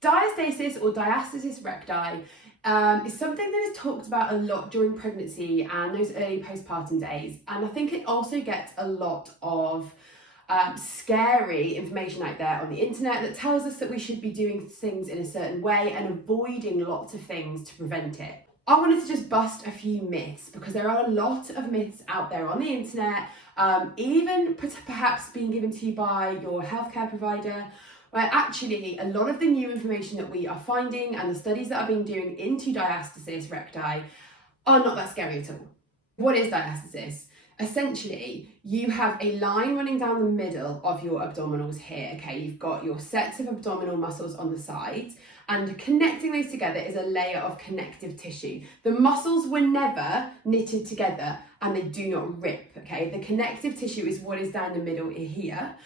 Diastasis or diastasis recti is something that is talked about a lot during pregnancy and those early postpartum days. And I think it also gets a lot of scary information out there on the internet that tells us that we should be doing things in a certain way and avoiding lots of things to prevent it. I wanted to just bust a few myths because there are a lot of myths out there on the internet, even perhaps being given to you by your healthcare provider, where actually a lot of the new information that we are finding and the studies that are being doing into diastasis recti are not that scary at all. What is diastasis? Essentially, you have a line running down the middle of your abdominals here, okay? You've got your sets of abdominal muscles on the sides, and connecting those together is a layer of connective tissue. The muscles were never knitted together and they do not rip, okay? The connective tissue is what is down the middle here.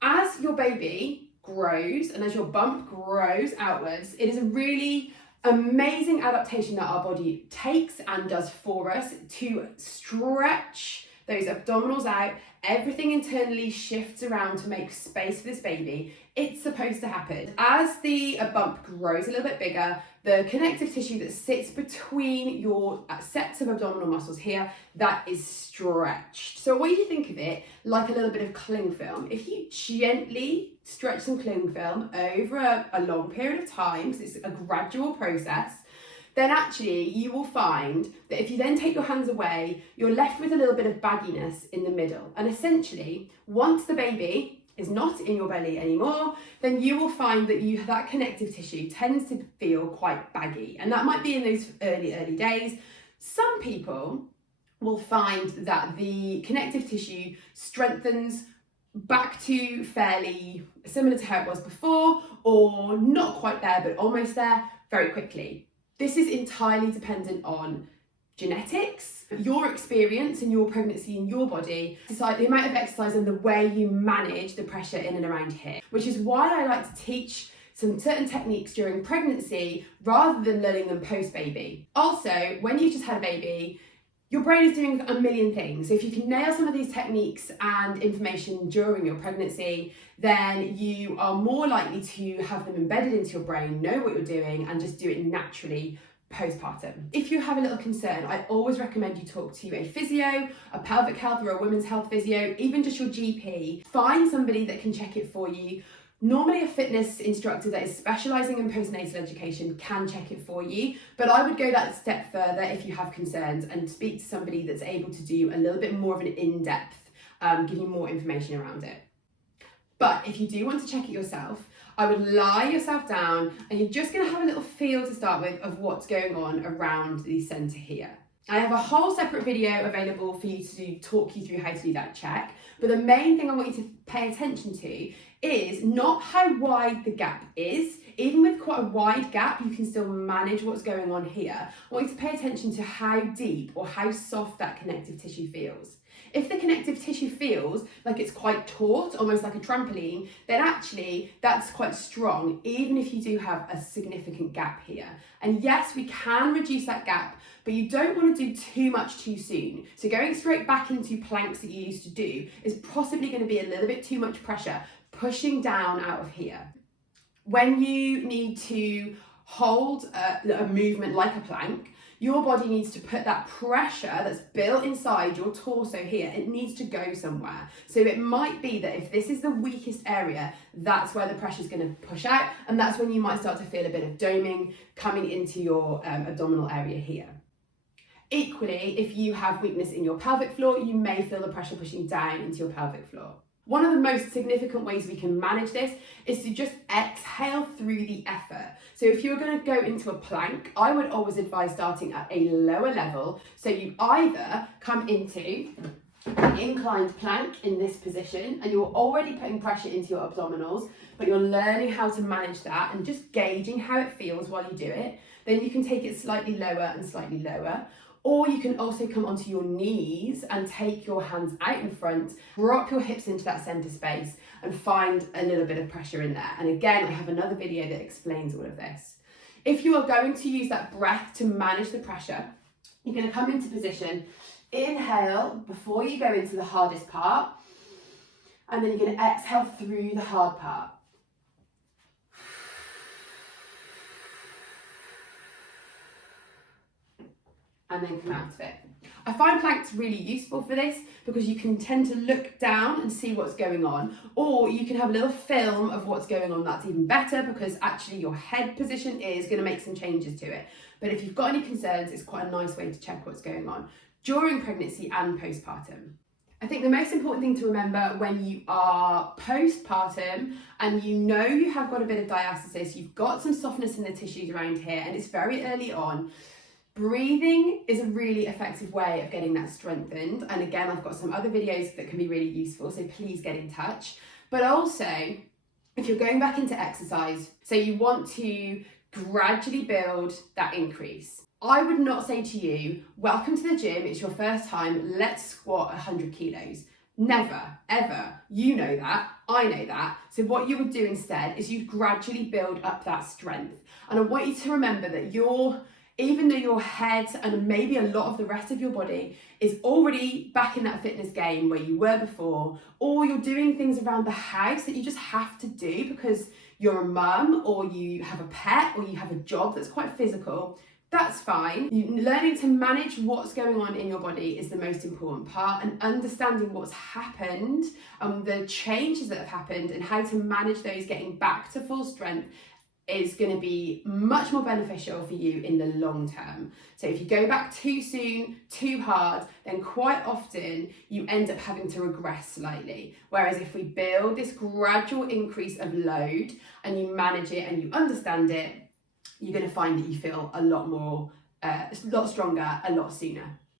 As your baby grows and as your bump grows outwards, it is a really amazing adaptation that our body takes and does for us to stretch those abdominals out. Everything internally shifts around to make space for this baby. It's supposed to happen. As the bump grows a little bit bigger, the connective tissue that sits between your sets of abdominal muscles here, that is stretched. So what you think of it like a little bit of cling film. If you gently stretch some cling film over a long period of time, so it's a gradual process, then actually you will find that if you then take your hands away, you're left with a little bit of bagginess in the middle. And essentially, once the baby is not in your belly anymore, then you will find that that connective tissue tends to feel quite baggy. And that might be in those early days. Some people will find that the connective tissue strengthens back to fairly similar to how it was before, or not quite there, but almost there very quickly. This is entirely dependent on genetics, your experience in your pregnancy in your body, the amount of exercise and the way you manage the pressure in and around here, which is why I like to teach some certain techniques during pregnancy rather than learning them post-baby. Also, when you've just had a baby, your brain is doing a million things. So if you can nail some of these techniques and information during your pregnancy, then you are more likely to have them embedded into your brain, know what you're doing, and just do it naturally postpartum. If you have a little concern, I always recommend you talk to a physio, a pelvic health or a women's health physio, even just your GP. Find somebody that can check it for you. Normally a fitness instructor that is specialising in postnatal education can check it for you, but I would go that step further if you have concerns and speak to somebody that's able to do a little bit more of an in-depth, give you more information around it. But if you do want to check it yourself, I would lie yourself down and you're just going to have a little feel to start with of what's going on around the centre here. I have a whole separate video available for you to talk you through how to do that check, but the main thing I want you to pay attention to is not how wide the gap is. Even with quite a wide gap, you can still manage what's going on here. I want you to pay attention to how deep or how soft that connective tissue feels. If the connective tissue feels like it's quite taut, almost like a trampoline, then actually that's quite strong, even if you do have a significant gap here. And yes, we can reduce that gap, but you don't want to do too much too soon. So going straight back into planks that you used to do is possibly going to be a little bit too much pressure, pushing down out of here. When you need to hold a movement like a plank, your body needs to put that pressure that's built inside your torso here, it needs to go somewhere. So it might be that if this is the weakest area, that's where the pressure is going to push out, and that's when you might start to feel a bit of doming coming into your abdominal area here. Equally, if you have weakness in your pelvic floor, you may feel the pressure pushing down into your pelvic floor. One of the most significant ways we can manage this is to just exhale through the effort. So if you're going to go into a plank, I would always advise starting at a lower level. So you either come into an inclined plank in this position and you're already putting pressure into your abdominals, but you're learning how to manage that and just gauging how it feels while you do it. Then you can take it slightly lower and slightly lower. Or you can also come onto your knees and take your hands out in front, drop your hips into that centre space and find a little bit of pressure in there. And again, I have another video that explains all of this. If you are going to use that breath to manage the pressure, you're going to come into position, inhale before you go into the hardest part, and then you're going to exhale through the hard part. and then come out of it. I find planks really useful for this because you can tend to look down and see what's going on, or you can have a little film of what's going on. That's even better because actually your head position is going to make some changes to it. But if you've got any concerns, it's quite a nice way to check what's going on during pregnancy and postpartum. I think the most important thing to remember when you are postpartum and you know you have got a bit of diastasis, you've got some softness in the tissues around here and it's very early on, breathing is a really effective way of getting that strengthened. And again, I've got some other videos that can be really useful, so please get in touch. But also, if you're going back into exercise, so you want to gradually build that increase. I would not say to you, welcome to the gym, it's your first time, let's squat 100 kilos. Never, ever. You know that, I know that. So what you would do instead is you gradually build up that strength. And I want you to remember that even though your head and maybe a lot of the rest of your body is already back in that fitness game where you were before, or you're doing things around the house that you just have to do because you're a mum or you have a pet or you have a job that's quite physical, that's fine. Learning to manage what's going on in your body is the most important part, and understanding what's happened, the changes that have happened and how to manage those getting back to full strength is going to be much more beneficial for you in the long term. So if you go back too soon, too hard, then quite often you end up having to regress slightly. Whereas if we build this gradual increase of load and you manage it and you understand it, you're going to find that you feel a lot more, a lot stronger, a lot sooner.